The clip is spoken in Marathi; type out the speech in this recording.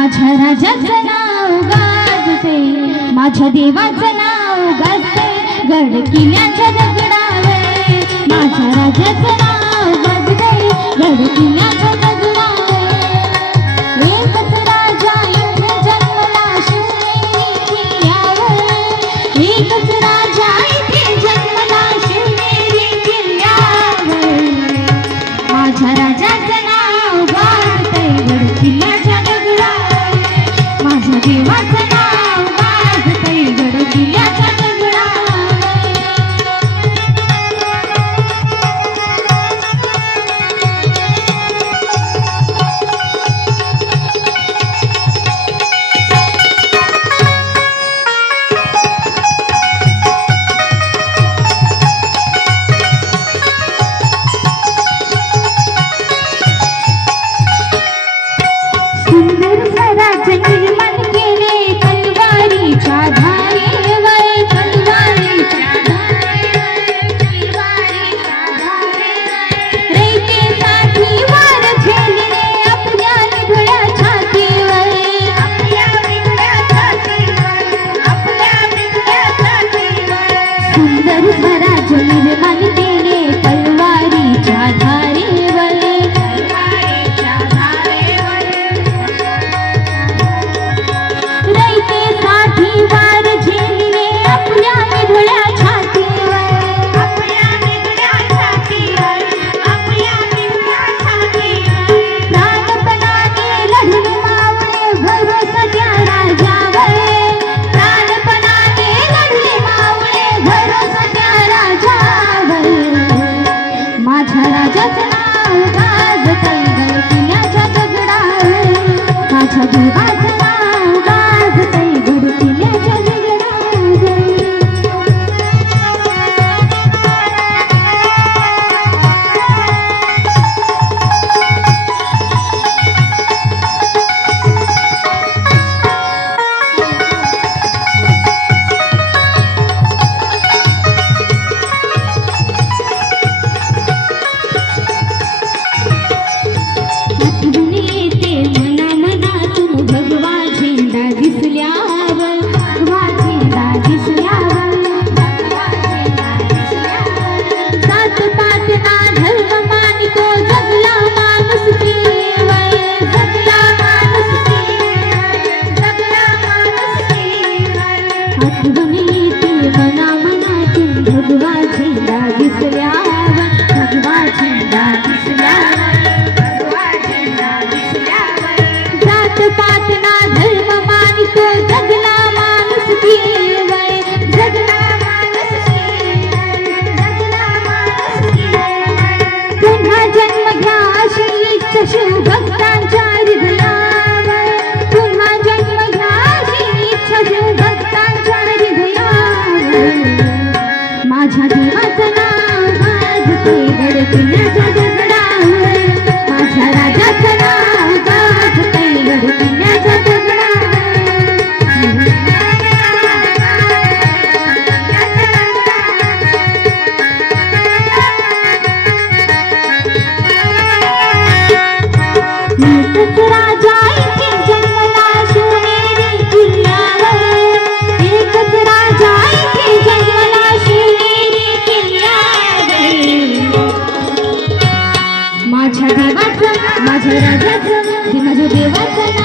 माझ्या राजाचं नाव गाजते, माझ्या देवाचं नाव गाजते गड किल्ल्याच्या दगडावर. माझ्या राजाचं नाव गाजते गड किल्ल्याच्या दगडावर. एकच राजा इथे जन्मला शिवनेरी किल्ल्यावर. एकच राजा इथे जन्मला शिवनेरी किल्ल्यावर. माझ्या राजाचं नाव गाजते गड किल्ल्याच्या दगडावर. माझ्या देवाचं नाव गाजते गड किल्ल्याच्या दगडावर. सुंदर स्वराज्य निर्माण केले तलवारीच्या धारेवर. तलवारीच्या धारेवर, तलवारीच्या धारेवर. रयतेसाठी वार झेलले आपल्या निधड्या छातीवर. आपल्या निधड्या छातीवर, आपल्या निधड्या छातीवर. सुंदर स्वराज्य निर्माण केले तलवारीच्या धारेवर. तलवारीच्या धारेवर. रयतेसाठी वार झेलले आपल्या निधड्या छातीवर. आपल्या निधड्या छातीवर, आपल्या निधड्या छातीवर. प्राणपणाने लढले मावळे भरोसा त्या राजावर. प्राणपणाने लढले मावळे भरोसा त्या राजावर. माझ्या राजाचं नाव गाजते गड किल्ल्याच्या दगडावर. माझ्या देवाचं नाव गाजते गड किल्ल्याच्या दगडावर. आठवण येते मना मनातून भगवा झेंडा दिसल्यावर. भगवा झेंडा दिसल्यावर, भगवा झेंडा दिसल्यावर. जात पात ना धर्म मानितो जगला माणूस केवळ. जगला माणूस केवळ, जगला माणूस केवळ. आठवण येते मना मनातून भगवा झेंडा दिसल्यावर. भगवा झेंडा दिसल्यावर, भगवा झेंडा दिसल्यावर. जात पात ना धर्म मानितो जगला माणूस केवळ. जगला माणूस केवळ, जगला माणूस केवळ. पुन्हा जन्म घ्या अशी इच्छा शिवभक्तांच्या हृदयावर. पुन्हा जन्म घ्या अशी इच्छा शिवभक्तांच्या हृदयावर. माझ्या देवाचं नाव गाजते गड किल्ल्याच्या दगडावर. माझ्या राजाचं नाव गाजते गड किल्ल्याच्या दगडावर. एकच राजा इथे जन्मला शिवनेरी किल्ल्यावर. एकच राजा इथे जन्मला शिवनेरी किल्ल्यावर. माझ्या देवाचं, माझ्या राजाचं, माझ्या देवाचं